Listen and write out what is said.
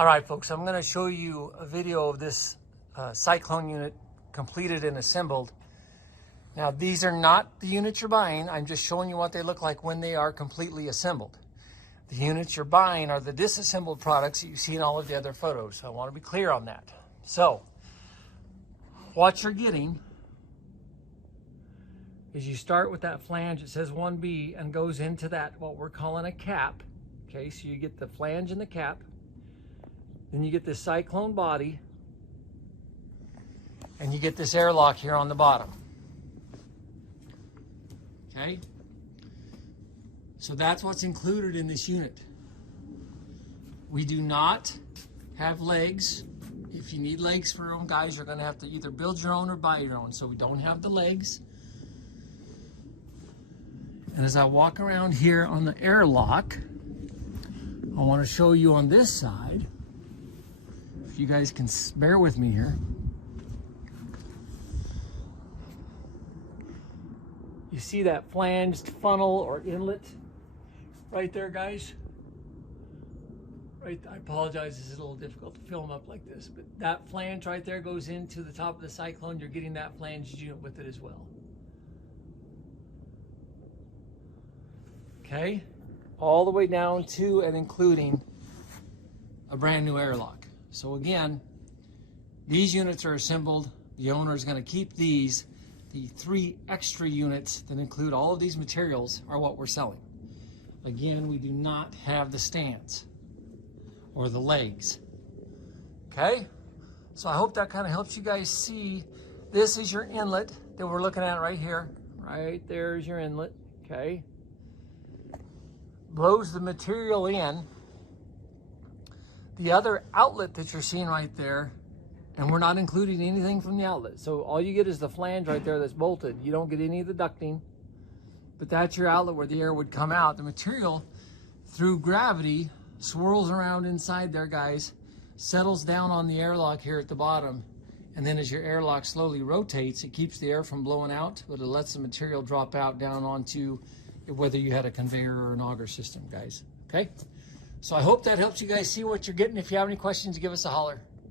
All right, folks, I'm going to show you a video of this Cyclone unit completed and assembled. Now, these are not the units you're buying. I'm just showing you what they look like when they are completely assembled. The units you're buying are the disassembled products that you see in all of the other photos. So I want to be clear on that. So, what you're getting is you start with that flange. It says 1B and goes into that, what we're calling a cap. Okay, so you get the flange and the cap. Then you get this Cyclone body, and you get this airlock here on the bottom. Okay? So that's what's included in this unit. We do not have legs. If you need legs for your own, guys, you're going to have to either build your own or buy your own. So we don't have the legs. And as I walk around here on the airlock, I want to show you on this side. If you guys can bear with me here. You see that flanged funnel or inlet right there, guys? Right, I apologize, this is a little difficult to film up like this, but that flange right there goes into the top of the Cyclone. You're getting that flanged unit with it as well. Okay, all the way down to and including a brand new airlock. So again, these units are assembled. The owner is going to keep these. The 3 extra units that include all of these materials are what we're selling. Again, we do not have the stands or the legs. Okay, so I hope that kind of helps you guys see. This is your inlet that we're looking at right here. Right there's your inlet. Okay, blows the material in. The other outlet that you're seeing right there, and we're not including anything from the outlet. So all you get is the flange right there that's bolted. You don't get any of the ducting, but that's your outlet where the air would come out. The material, through gravity, swirls around inside there, guys, settles down on the airlock here at the bottom, and then as your airlock slowly rotates, it keeps the air from blowing out, but it lets the material drop out down onto whether you had a conveyor or an auger system, guys. Okay? So I hope that helps you guys see what you're getting. If you have any questions, give us a holler.